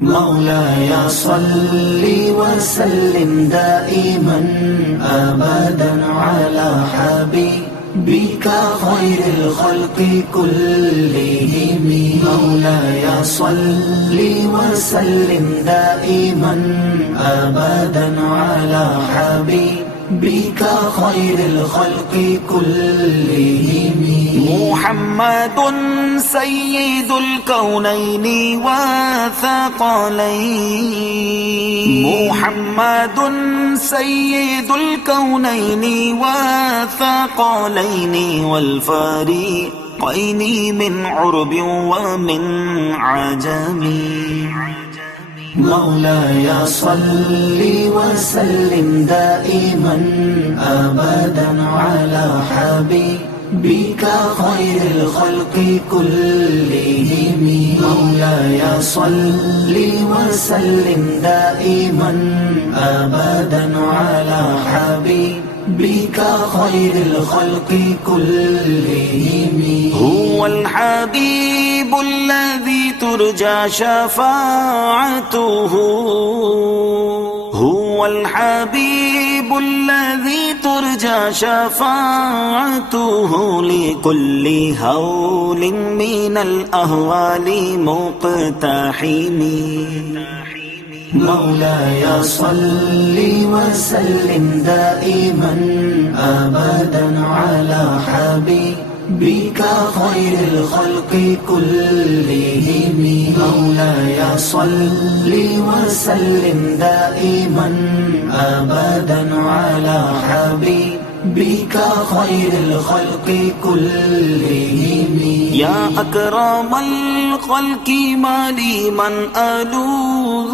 مولاي صل وسلم دائما أبدا على حبيبك خير الخلق كلهم. مولاي صل وسلم دائما أبدا على حبيبك خير الخلق كلهم. محمد سيد الكونين والثقلين. محمد سيد الكونين والثقلين والفريقين من عرب ومن عجم. مولاي صل وسلم دائما أبدا على حبيبك خير الخلق كلهم. مولاي صل وسلم دائما أبدا على حبيبك خير الخلق كلهم. هو الحبيب الذي ترجى شفاعته. هو الحبيب الذي ترجى شفاعته لكل هول من الأهوال مقتحم. مولاي صل وسلم دائما أبدا على حبيبك خير الخلق كلهم. مولاي صل وسلم دائما أبدا على حبيبك خير الخلق كلهم. يا أكرم الخلق ما لي من ألوذ